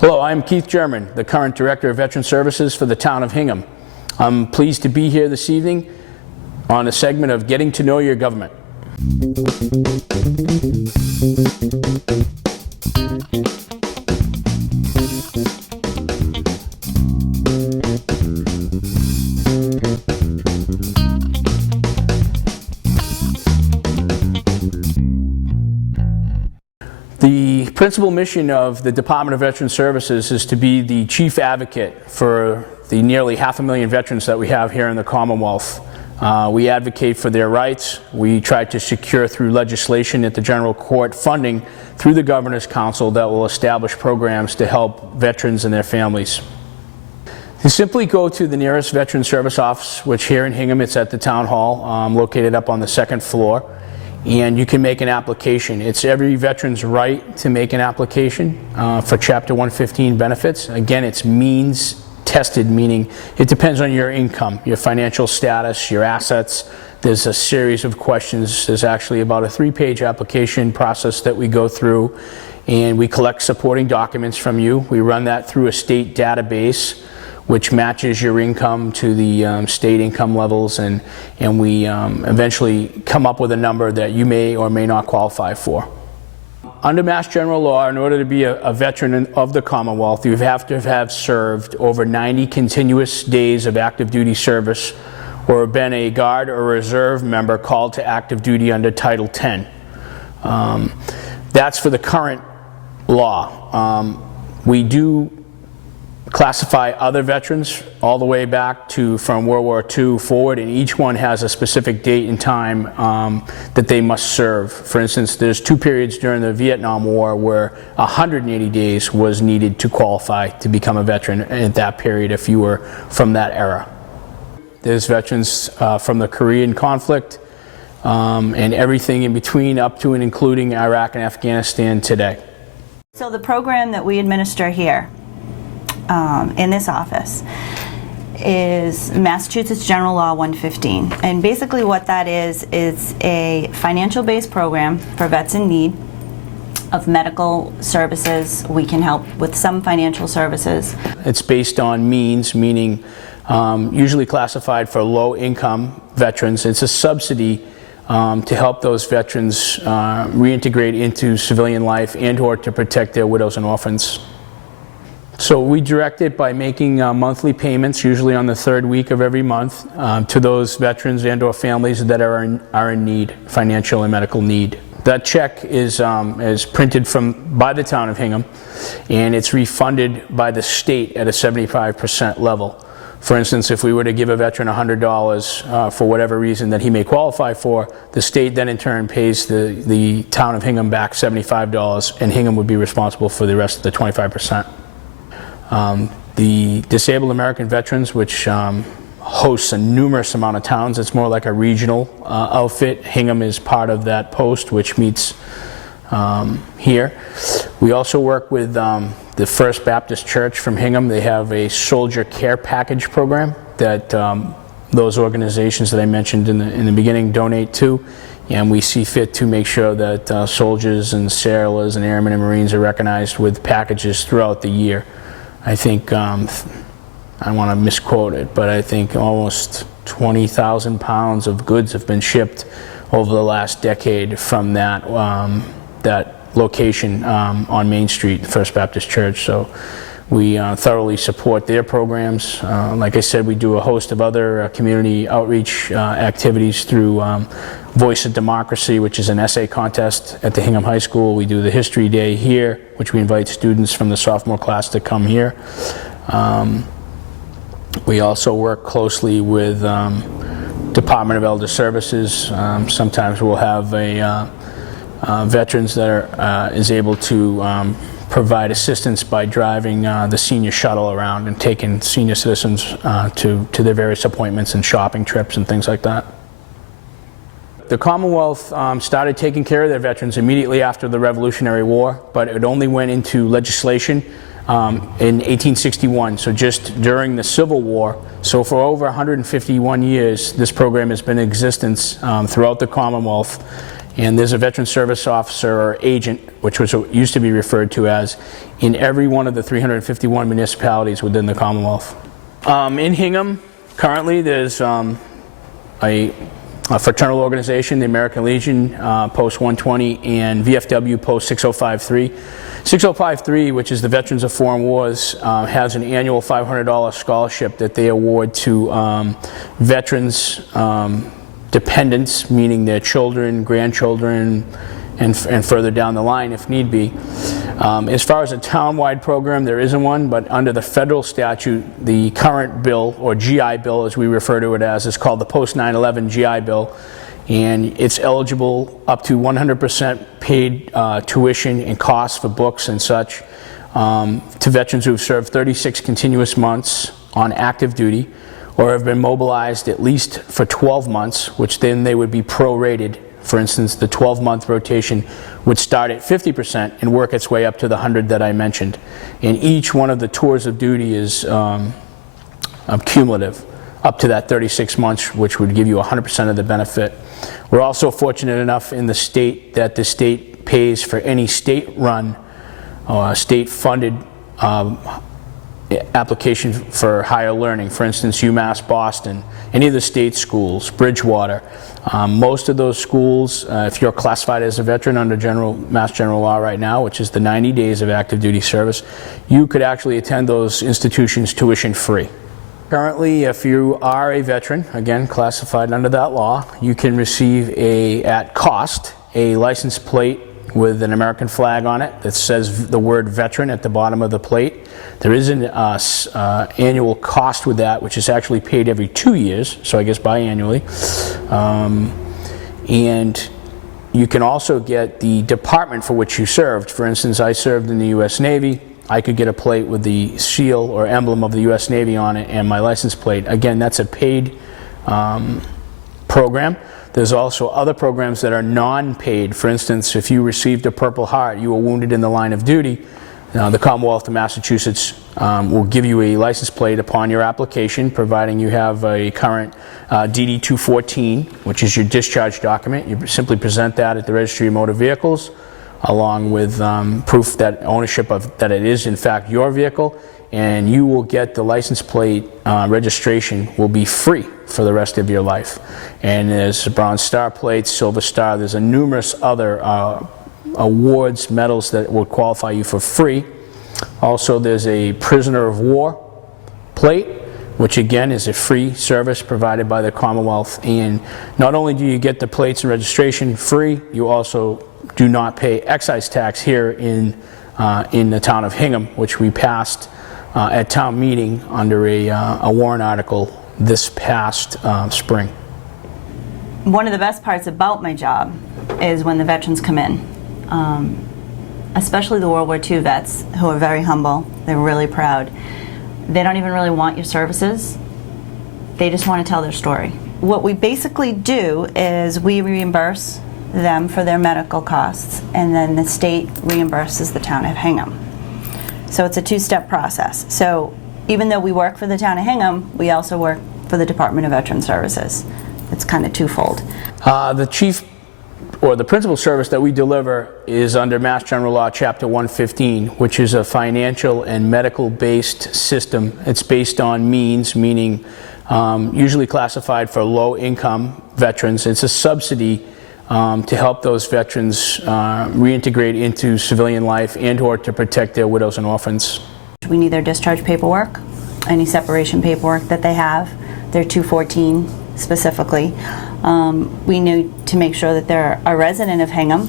Hello, I'm Keith German, the current Director of Veteran Services for the town of Hingham. I'm pleased to be here this evening on a segment of Getting to Know Your Government. The principal mission of the Department of Veteran Services is to be the chief advocate for the nearly 500,000 veterans that we have here in the Commonwealth. We advocate for their rights. We try to secure through legislation at the General Court funding through the Governor's Council that will establish programs to help veterans and their families. You simply go to the nearest Veteran Service office, which here in Hingham, it's at the Town Hall, located up on the second floor. And you can make an application. It's every veteran's right to make an application for Chapter 115 benefits. Again, it's means tested, meaning it depends on your income, your financial status, your assets. There's a series of questions. There's actually about a 3-page application process that we go through, and we collect supporting documents from you. We run that through a state database which matches your income to the state income levels, and we eventually come up with a number that you may or may not qualify for. Under Mass General Law, in order to be a veteran of the Commonwealth, you have to have served over 90 continuous days of active duty service or been a Guard or Reserve member called to active duty under Title 10. That's for the current law. We do classify other veterans all the way back to from World War II forward, and each one has a specific date and time that they must serve. For instance, there's 2 periods during the Vietnam War where 180 days was needed to qualify to become a veteran at that period if you were from that era. There's veterans from the Korean conflict and everything in between up to and including Iraq and Afghanistan today. So the program that we administer here in this office is Massachusetts General Law 115, and basically what that is a financial-based program for vets in need of medical services. We can help with some financial services. It's based on means, meaning usually classified for low-income veterans. It's a subsidy to help those veterans reintegrate into civilian life and or to protect their widows and orphans. So we direct it by making monthly payments, usually on the 3rd week of every month, to those veterans and or families that are in need, financial and medical need. That check is printed by the town of Hingham, and it's refunded by the state at a 75% level. For instance, if we were to give a veteran $100 for whatever reason that he may qualify for, the state then in turn pays the town of Hingham back $75, and Hingham would be responsible for the rest of the 25%. The Disabled American Veterans, which hosts a numerous amount of towns, it's more like a regional outfit. Hingham is part of that post, which meets here. We also work with the First Baptist Church from Hingham. They have a soldier care package program that those organizations that I mentioned in the beginning donate to, and we see fit to make sure that soldiers and sailors and airmen and Marines are recognized with packages throughout the year. I think, I don't want to misquote it, but I think almost 20,000 pounds of goods have been shipped over the last decade from that location on Main Street, First Baptist Church. So we thoroughly support their programs. Like I said, we do a host of other community outreach activities through Voice of Democracy, which is an essay contest at the Hingham High School. We do the History Day here, which we invite students from the sophomore class to come here. We also work closely with Department of Elder Services. Sometimes we'll have veterans that is able to provide assistance by driving the senior shuttle around and taking senior citizens to their various appointments and shopping trips and things like that. The Commonwealth started taking care of their veterans immediately after the Revolutionary War, but it only went into legislation in 1861, so just during the Civil War. So for over 151 years, this program has been in existence throughout the Commonwealth, And there's a veteran service officer or agent, which was used to be referred to as, in every one of the 351 municipalities within the Commonwealth. In Hingham, currently there's a fraternal organization, the American Legion, Post 120, and VFW Post 6053. 6053, which is the Veterans of Foreign Wars, has an annual $500 scholarship that they award to veterans' dependents, meaning their children, grandchildren, and further down the line if need be. As far as a town-wide program, there isn't one, but under the federal statute, the current bill, or GI Bill as we refer to it as, is called the Post 9/11 GI Bill, and it's eligible up to 100% paid tuition and costs for books and such to veterans who have served 36 continuous months on active duty or have been mobilized at least for 12 months, which then they would be prorated. For instance, the 12-month rotation would start at 50% and work its way up to the 100 that I mentioned. And each one of the tours of duty is cumulative up to that 36 months, which would give you 100% of the benefit. We're also fortunate enough in the state that the state pays for any state-run or state-funded application for higher learning. For instance, UMass Boston, any of the state schools, Bridgewater. Most of those schools, if you're classified as a veteran under Mass General Law right now, which is the 90 days of active duty service, you could actually attend those institutions tuition free. Currently, if you are a veteran, again classified under that law, you can receive at cost a license plate with an American flag on it that says the word veteran at the bottom of the plate. There is an annual cost with that, which is actually paid every 2 years, so I guess biannually. And you can also get the department for which you served. For instance, I served in the U.S. Navy. I could get a plate with the seal or emblem of the U.S. Navy on it and my license plate. Again, that's a paid program. There's also other programs that are non-paid. For instance, if you received a Purple Heart, you were wounded in the line of duty, the Commonwealth of Massachusetts will give you a license plate upon your application, providing you have a current DD 214, which is your discharge document. You simply present that at the Registry of Motor Vehicles, along with proof that ownership of that it is in fact your vehicle, and you will get the license plate registration will be free for the rest of your life. And there's Bronze Star plates, Silver Star, there's a numerous other awards, medals that will qualify you for free. Also, there's a Prisoner of War plate, which again is a free service provided by the Commonwealth. And not only do you get the plates and registration free, you also do not pay excise tax here in the town of Hingham, which we passed at town meeting under a warrant article this past spring. One of the best parts about my job is when the veterans come in, especially the World War II vets, who are very humble. They're really proud. They don't even really want your services. They just want to tell their story. What we basically do is we reimburse them for their medical costs, and then the state reimburses the town of Hingham. So it's a two-step process. So even though we work for the town of Hingham, we also work for the Department of Veteran Services. It's kind of twofold. The chief or the principal service that we deliver is under Mass General Law Chapter 115, which is a financial and medical-based system. It's based on means, meaning usually classified for low-income veterans. It's a subsidy to help those veterans reintegrate into civilian life and or to protect their widows and orphans. We need their discharge paperwork, any separation paperwork that they have, their 214 specifically. We need to make sure that they're a resident of Hingham.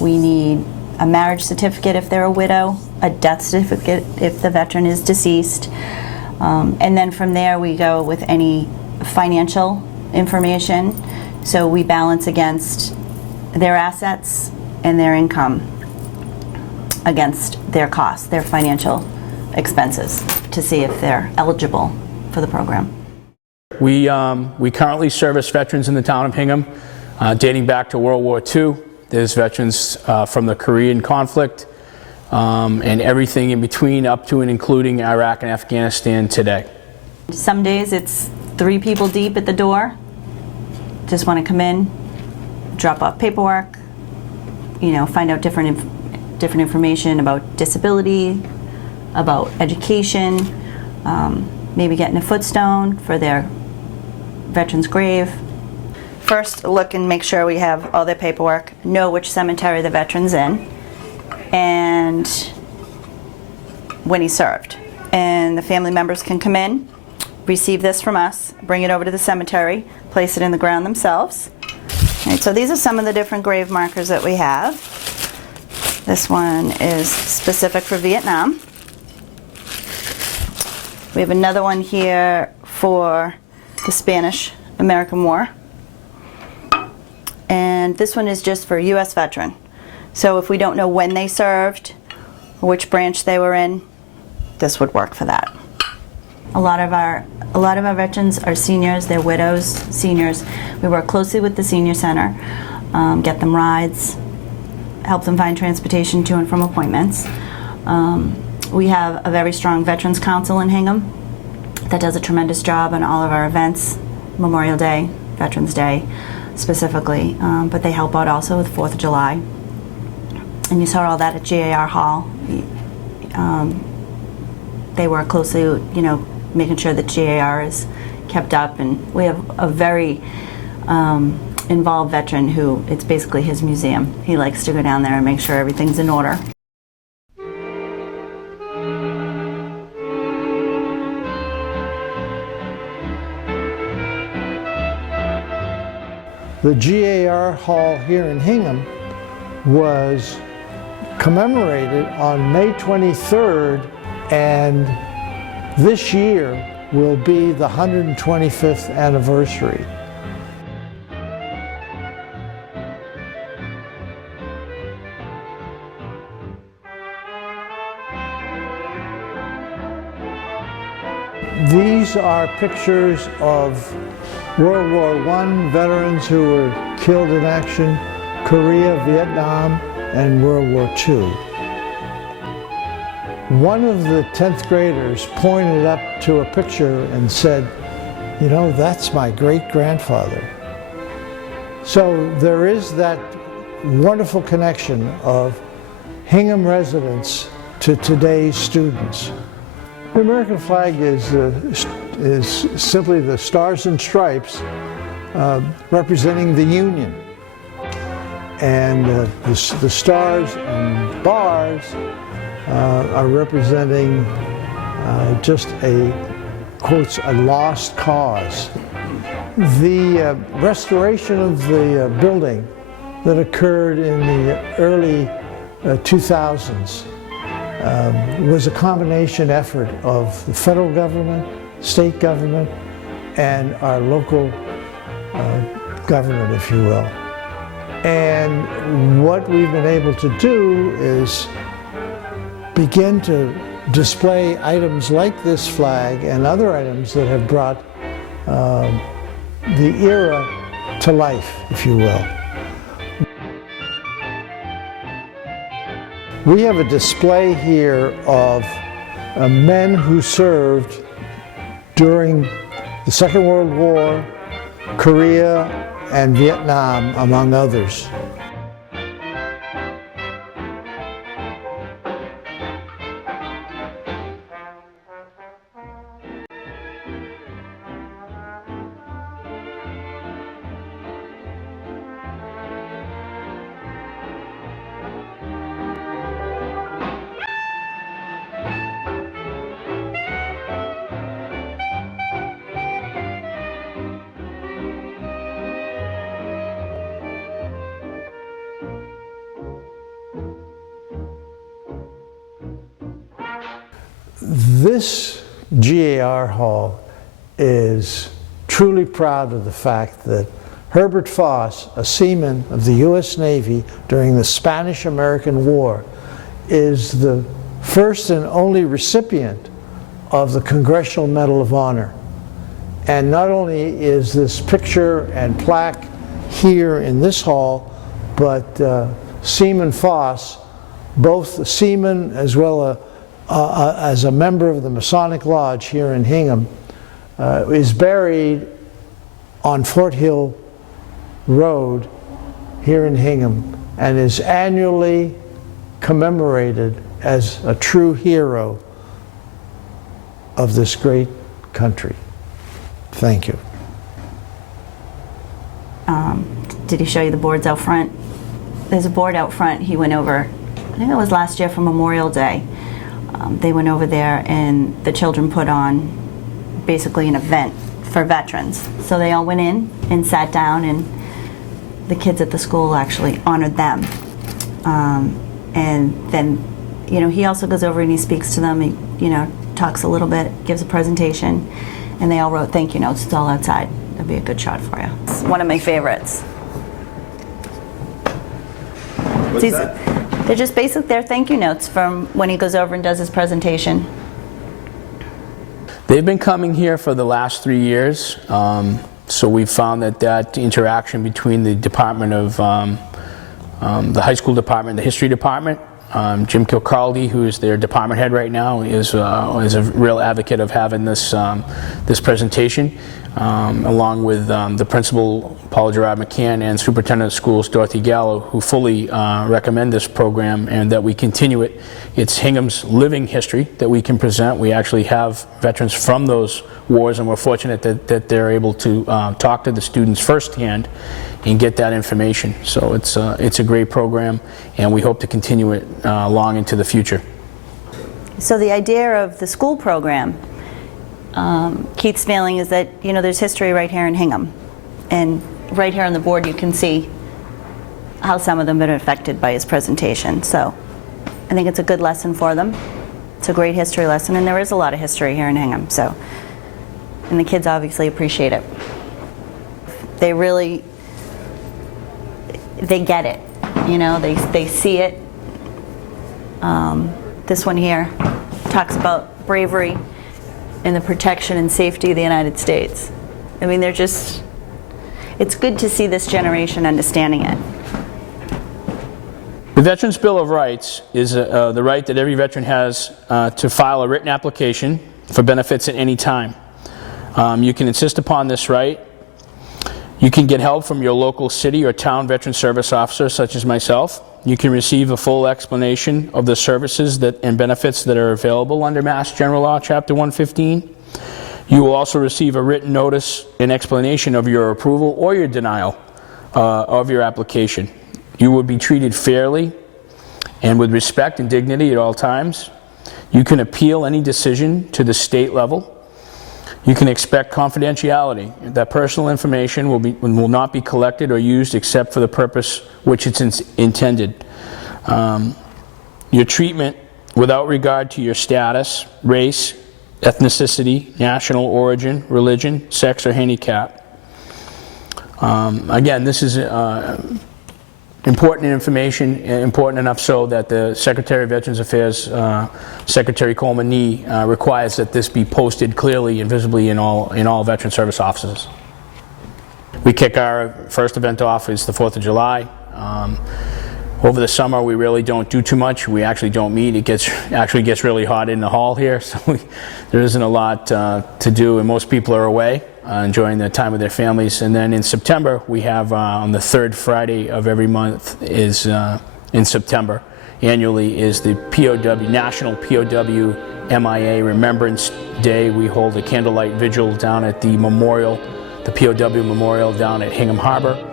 We need a marriage certificate if they're a widow, a death certificate if the veteran is deceased. And then from there we go with any financial information. So we balance against their assets and their income against their costs, their financial expenses, to see if they're eligible for the program. We currently service veterans in the town of Hingham dating back to World War II. There's veterans from the Korean conflict and everything in between up to and including Iraq and Afghanistan today. Some days it's 3 people deep at the door. Just want to come in, drop off paperwork, find out different information about disability, about education, maybe getting a footstone for their veteran's grave. First, look and make sure we have all their paperwork, know which cemetery the veteran's in, and when he served. And the family members can come in, receive this from us, bring it over to the cemetery, place it in the ground themselves. All right, so these are some of the different grave markers that we have. This one is specific for Vietnam. We have another one here for the Spanish-American War. And this one is just for a U.S. veteran. So if we don't know when they served, or which branch they were in, this would work for that. A lot of our veterans are seniors, they're widows, seniors. We work closely with the senior center, get them rides, help them find transportation to and from appointments. We have a very strong Veterans Council in Hingham that does a tremendous job on all of our events, Memorial Day, Veterans Day specifically, but they help out also with 4th of July. And you saw all that at GAR Hall. They work closely, making sure that GAR is kept up, and we have a very involved veteran who, it's basically his museum. He likes to go down there and make sure everything's in order. The GAR Hall here in Hingham was commemorated on May 23rd, and this year will be the 125th anniversary. These are pictures of World War I veterans who were killed in action, Korea, Vietnam, and World War II. One of the 10th graders pointed up to a picture and said, that's my great-grandfather. So there is that wonderful connection of Hingham residents to today's students. The American flag is simply the stars and stripes representing the Union. And the stars and bars are representing just quotes, a lost cause. The restoration of the building that occurred in the early 2000s was a combination effort of the federal government, state government, and our local government, if you will. And what we've been able to do is begin to display items like this flag and other items that have brought the era to life, if you will. We have a display here of men who served during the Second World War, Korea, and Vietnam, among others. This GAR Hall is truly proud of the fact that Herbert Foss, a seaman of the U.S. Navy during the Spanish-American War, is the first and only recipient of the Congressional Medal of Honor. And not only is this picture and plaque here in this hall, but Seaman Foss, both a seaman as well as a member of the Masonic Lodge here in Hingham, is buried on Fort Hill Road here in Hingham. and is annually commemorated as a true hero of this great country. Thank you. Did he show you the boards out front? There's a board out front he went over, I think it was last year for Memorial Day. They went over there and the children put on basically an event for veterans. So they all went in and sat down, and the kids at the school actually honored them. And then, you know, he also goes over and he speaks to them, he, you know, talks a little bit, gives a presentation, and they all wrote thank you notes. It's all outside. That'd be a good shot for you. It's one of my favorites. What's that? They're just basic, they're thank you notes from when he goes over and does his presentation. They've been coming here for the last 3 years, so we've found that interaction between the department of the high school department, the history department, Jim Kilcardi, who is their department head right now, is a real advocate of having this this presentation, along with the principal, Paula Gerard McCann, and superintendent of schools, Dorothy Gallo, who fully recommend this program and that we continue it. It's Hingham's living history that we can present. We actually have veterans from those wars, and we're fortunate that they're able to talk to the students firsthand and get that information. So it's a great program, and we hope to continue it long into the future. So the idea of the school program, Keith's feeling is that, you know, there's history right here in Hingham, and right here on the board you can see how some of them have been affected by his presentation. So I think it's a good lesson for them. It's a great history lesson, and there is a lot of history here in Hingham. So, and the kids obviously appreciate it. They really, they get it, you know, they see it. This one here talks about bravery and the protection and safety of the United States. I mean, they're just, it's good to see this generation understanding it. The Veterans Bill of Rights is the right that every veteran has to file a written application for benefits at any time. You can insist upon this right. You can get help from your local city or town veteran service officer, such as myself. You can receive a full explanation of the services and benefits that are available under Mass General Law, Chapter 115. You will also receive a written notice and explanation of your approval or your denial of your application. You will be treated fairly and with respect and dignity at all times. You can appeal any decision to the state level. You can expect confidentiality, that personal information will not be collected or used except for the purpose which it's intended. Your treatment without regard to your status, race, ethnicity, national origin, religion, sex, or handicap. Again, this is important information, important enough so that the Secretary of Veterans Affairs, Secretary Coleman Nee, requires that this be posted clearly and visibly in all veteran service offices. We kick our first event off is the 4th of July. Over the summer, we really don't do too much. We actually don't meet. It actually gets really hot in the hall here, so there isn't a lot to do, and most people are away, enjoying their time with their families. And then in September, we have on the third Friday of every month is in September. Annually is the POW, National POW MIA Remembrance Day. We hold a candlelight vigil down at the memorial, the POW Memorial down at Hingham Harbor.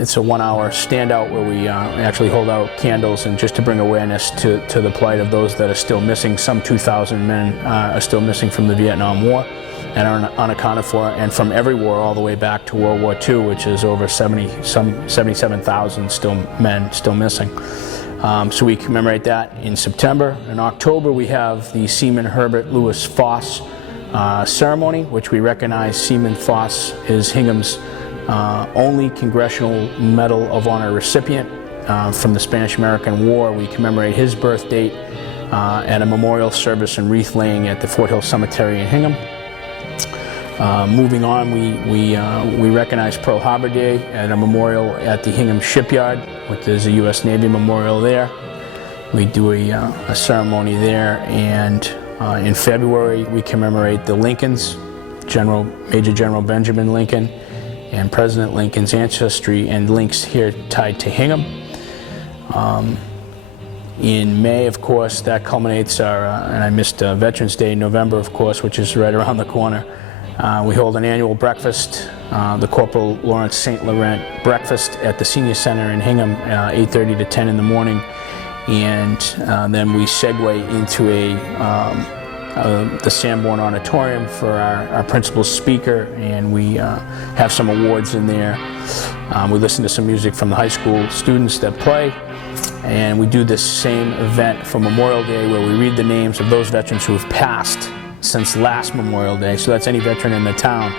It's a 1-hour standout where we actually hold out candles, and just to bring awareness to the plight of those that are still missing. Some 2,000 men are still missing from the Vietnam War and are unaccounted for, and from every war all the way back to World War II, which is over 77,000 men still missing. So we commemorate that in September. In October, we have the Seaman Herbert Lewis Foss ceremony, which we recognize Seaman Foss is Hingham's only Congressional Medal of Honor recipient from the Spanish-American War. We commemorate his birth date at a memorial service and wreath laying at the Fort Hill Cemetery in Hingham. Moving on, we recognize Pearl Harbor Day at a memorial at the Hingham Shipyard, which is a U.S. Navy memorial there. We do a ceremony there, and in February we commemorate the Lincolns, Major General Benjamin Lincoln, and President Lincoln's ancestry and links here tied to Hingham. In May, of course, that culminates our, and I missed Veterans Day in November, of course, which is right around the corner. We hold an annual breakfast, the Corporal Lawrence St. Laurent breakfast at the Senior Center in Hingham, 8:30 to 10 in the morning. And then we segue into the Sanborn Auditorium for our principal speaker, and we have some awards in there. We listen to some music from the high school students that play, and we do this same event for Memorial Day where we read the names of those veterans who have passed since last Memorial Day. So that's any veteran in the town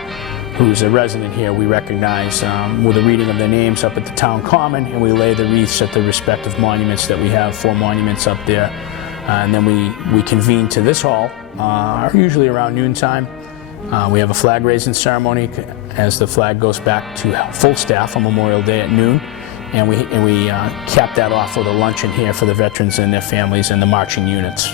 who's a resident here we recognize with a reading of their names up at the town common, and we lay the wreaths at the respective monuments that we have, 4 monuments up there. And then we convene to this hall, usually around noontime. We have a flag raising ceremony as the flag goes back to full staff on Memorial Day at noon. And we cap that off with a luncheon here for the veterans and their families and the marching units.